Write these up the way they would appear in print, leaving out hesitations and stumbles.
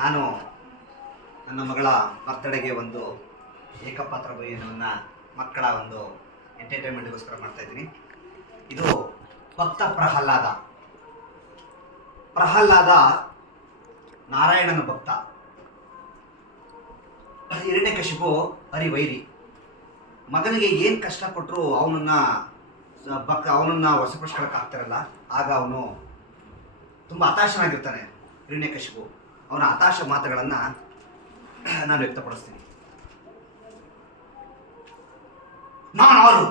ನಾನು ನನ್ನ ಮಗಳ ಬರ್ತಡೆಗೆ ಒಂದು ಏಕಪಾತ್ರ ಭೋಜನವನ್ನು ಮಕ್ಕಳ ಒಂದು ಎಂಟರ್ಟೈನ್ಮೆಂಟ್ಗೋಸ್ಕರ ಮಾಡ್ತಾ ಇದ್ದೀನಿ. ಇದು ಭಕ್ತ ಪ್ರಹ್ಲಾದ ನಾರಾಯಣನ ಭಕ್ತ. ಹಿರಣ್ಯಕಶಿಪು ಹರಿವೈರಿ. ಮಗನಿಗೆ ಏನು ಕಷ್ಟ ಕೊಟ್ಟರು ಅವನನ್ನ ವಶಪಡಿಸ್ಕೊಳಕ್ಕೆ ಆಗ್ತಾರಲ್ಲ, ಆಗ ಅವನು ತುಂಬ ಹತಾಶನಾಗಿರ್ತಾನೆ. ಹಿರಣ್ಯಕಶಿಪು ಅವನ ಹತಾಶ ಮಾತುಗಳನ್ನು ನಾನು ವ್ಯಕ್ತಪಡಿಸ್ತೀನಿ. ನಾನಾರು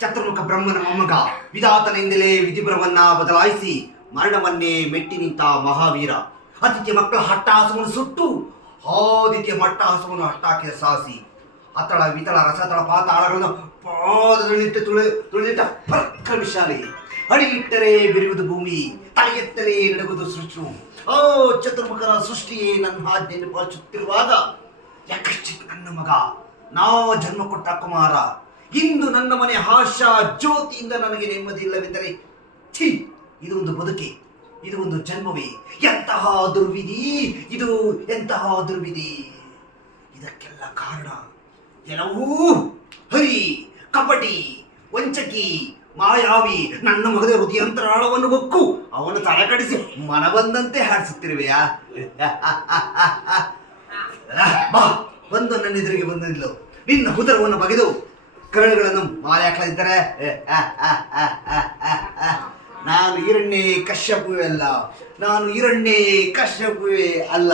ಚತುರ್ಮುಖ ಬ್ರಹ್ಮನ ಮೊಮ್ಮಗ, ವಿಧಾತನಿಂದಲೇ ವಿಧಿಬ್ರಹ್ಮನ್ನ ಬದಲಾಯಿಸಿ ಮರಣವನ್ನೇ ಮೆಟ್ಟಿ ನಿಂತ ಮಹಾವೀರ. ಅತಿಥ್ಯ ಮಕ್ಕಳ ಹಟ್ಟಹಾಸವನ್ನು ಸುಟ್ಟು ಆದಿತ್ಯ ಮಟ್ಟಹಾಸವನ್ನು ಹಟ್ಟಾಕಿದ ಸಾಹಸಿ. ಅತಳ ವಿತಳ ರಸತಳ ಪಾತಾಳಗಳನ್ನು ಪಾದದಲ್ಲಿಟ್ಟು ತುಳಿದಿಟ್ಟ ಪರಾಕ್ರಮಶಾಲಿ. ಅಡಿಯಿಟ್ಟರೆ ಬಿರುವುದು ಭೂಮಿ, ತಲೆಯೆತ್ತಲೇ ನಡುಗುವುದು ಸೃಷ್ಟಿ. ಓ ಚತುರ್ಮುಖರ ಸೃಷ್ಟಿಯೇ ನನ್ನ ಆಜ್ಞೆಯನ್ನು ಪಾಲಿಸುತ್ತಿರುವಾಗ ಯಾಕಶ್ಚಿತ್ ನನ್ನ ಮಗ, ನಾ ಜನ್ಮ ಕೊಟ್ಟ ಕುಮಾರ, ಇಂದು ನನ್ನ ಮನೆ ಆಶಾ ಜ್ಯೋತಿಯಿಂದ ನನಗೆ ನೆಮ್ಮದಿ ಇಲ್ಲವೆಂದರೆ ಛೀ, ಇದು ಒಂದು ಬದುಕೆ, ಇದು ಒಂದು ಜನ್ಮವೇ, ಎಂತಹ ದುರ್ವಿಧಿ ಇದು, ಎಂತಹ ದುರ್ವಿಧಿ. ಇದಕ್ಕೆಲ್ಲ ಕಾರಣ ಎಲ್ಲವೂ ಹರಿ, ಕಪಟಿ, ವಂಚಕಿ, ಮಾಯಾವಿ ನನ್ನ ಮಗದ ಹೃದಯಂತರಾಳವನ್ನು ಹೊಕ್ಕು ಅವನು ತಲೆ ಕಡಿಸಿ ಮನ ಬಂದಂತೆ ಹಾಡಿಸುತ್ತಿರುವೆಯಾ? ಬಾ, ಬಂದು ನನ್ನ ಎದುರಿಗೆ ಬಂದಿಲ್ಲ, ನಿನ್ನ ಉದರವನ್ನು ಬಗೆದು ಕರಳುಗಳನ್ನು ಮಾಲೆ ಹಾಕಲಿದ್ದರೆ ನಾನು ಹಿರಣ್ಯ ಕಶ್ಯಪುವೆ ಅಲ್ಲ, ನಾನು ಹಿರಣ್ಯ ಕಶ್ಯಪುವೆ ಅಲ್ಲ.